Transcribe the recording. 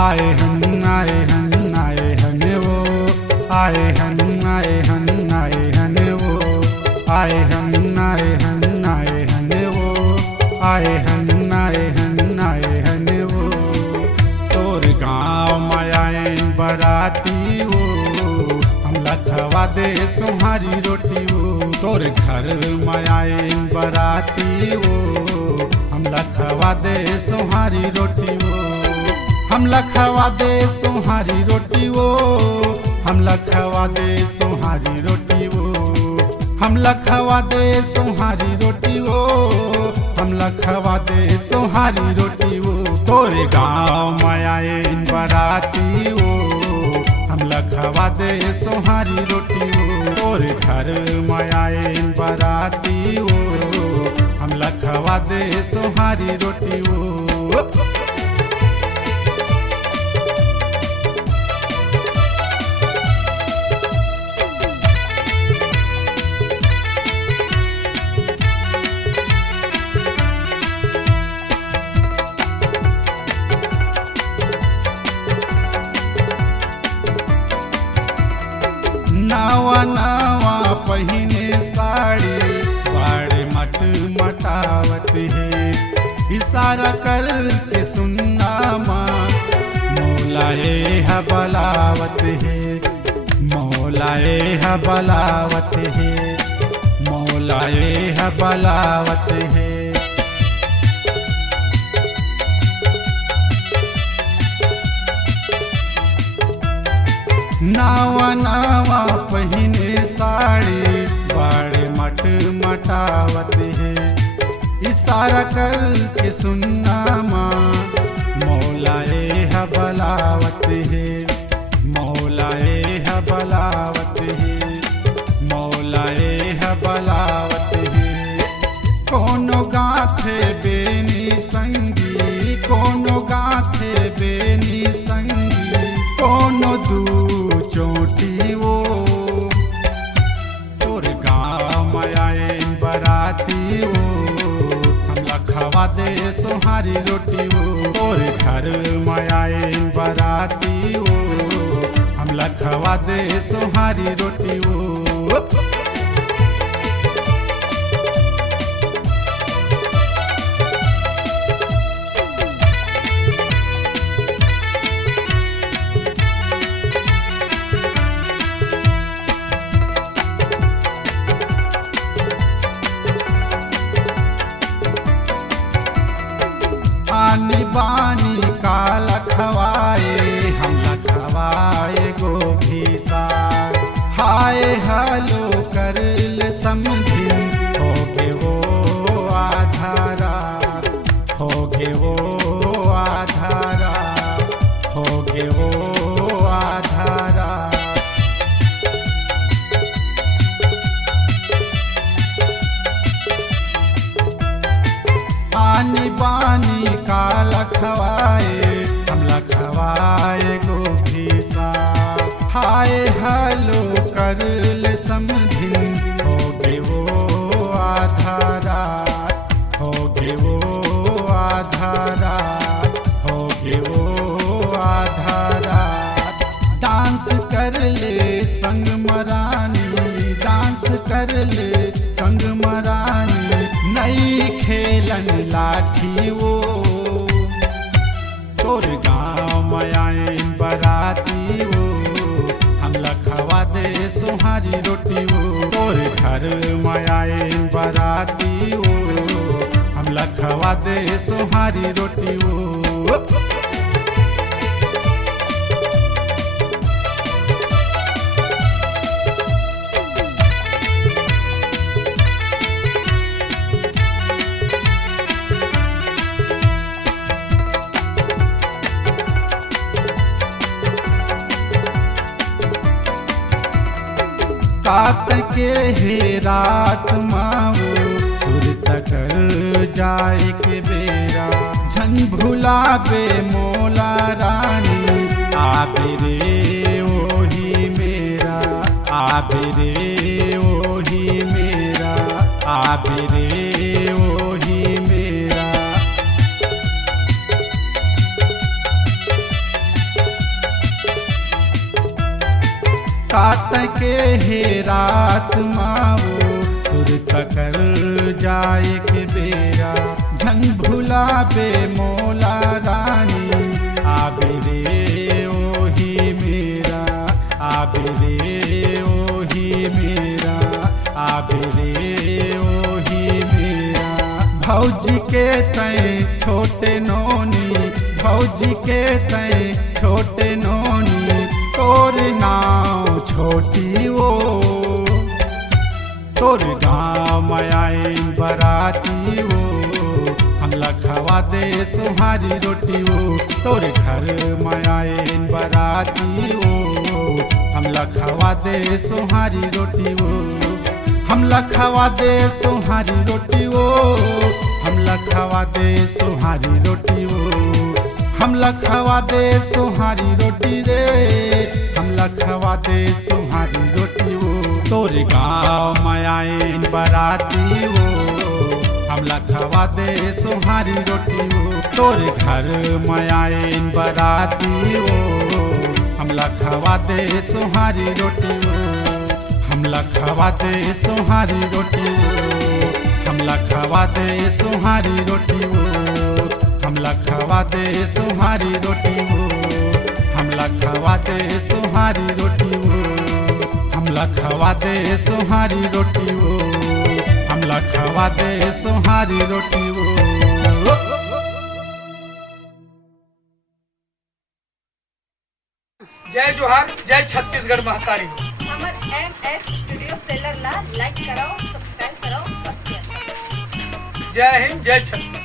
आए हन आए हन आए हन वो आए हन आए हन आए हन वो आए हन आए हन आए हन वो आए हन आए हन आए हन वो तोर गाँव में आए बराती वो हम लखवा दे तुम्हारी रोटी वो तोर घर में आए बराती वो हम लखवा दे तुम्हारी रोटी वो हम लखवा दे तुम्हारी रोटी वो हम लखवा दे तुम्हारी रोटी वो हम लखवा दे तुम्हारी रोटी वो हम लखवा दे तुम्हारी रोटी वो तोरे गाँव में आए बराती वो हम लखवा दे तुम्हारी रोटी वो तोरे घर में आए बराती वो हम लखवा दे तुम्हारी रोटी वो नावा नावा पहिने साड़ी बाड़े मट मटावत है इशारा कर के सुनना माँ मौलाए है बलावत है मौलाए है बलावत है मौलाए है बलावत है नावा नावा पहिने साड़ी बाड़े मट मटावत है इशारा कर के सुनना माँ मौलाए है बलावत है मौलाए है बलावत है मौलाए है बलावत है कोनो गाथे बेनी संगी कोनो गाथे बेनी संगी कोनो दू चोटी वो तोर गाँव में आए बराती वो हम लखवा दे तुम्हारी रोटी वो तोर घर में आए बराती वो हम लखवा दे तुम्हारी रोटी वो आनी बानी का लखवाए हम लखवाए गोभी साग हाय हलो कर ले समझी होगे वो आधारा होगे वो आधारा होगे वो आधारा आनी बानी का लखवाए हम लखवाए गोभी सा हाय हलो कर ले समझी होगे वो आधारा होगे वो आधारा होगे वो आधारा डांस कर ले संग मरानी डांस कर ले संग मरानी नई खेलन लाठी वो तोर गाँव में आए बराती वो हम लखवा दे तुम्हारी रोटी वो तोर घर में आए बराती वो हम लखवा दे तुम्हारी रोटी वो तात के हे रात माओ सुरत कर जाए के बेरा झन भुलाबे मोला रानी आबे रे ओही मेरा आबे रे ओही मेरा आबे रे ओही मेरा तात के हे रात मावो सुर तकर जाए के बेरा झन भुला बे मोला रानी आबे रे ओही मेरा आबे रे ओही मेरा आबे रे ओही मेरा भौजी के तय छोटे नोनी भौजी के तय छोटे नोनी तोर नाव छोटी वो तोर गाँव मयाइन बराती वो हम लखवा दे सुहारी रोटी वो तोर घर मयाइन बराती वो हम लखवा दे सुहारी रोटी वो हम लखवा दे सुहारी रोटी वो हम लखवा दे सुहारी रोटी वो हम लखवा दे सुहारी रोटी रे हम लखवा दे सुहारी रोटी वो तोर गाँव मयाइन बराती वो हम लखवा दे सुहारी रोटी वो तोर घर मयाइन बराती वो हम लखवा दे सुहारी रोटी वो हम लखवा दे सुहारी रोटी वो हम लखवा दे सुहारी रोटी वो हम लखवा दे सुहारी रोटी वो हम लखवा दे सुहारी रोटी वो हम लखवा दे सुहारी रोटी वो हम लखवा दे सुहारी रोटी वो। जय जोहार, जय छत्तीसगढ़ महतारी। हमर MS स्टूडियो सेलर ला लाइक कराओ, सब्सक्राइब कराओ और शेयर। जय हिंद, जय छत्तीसगढ़।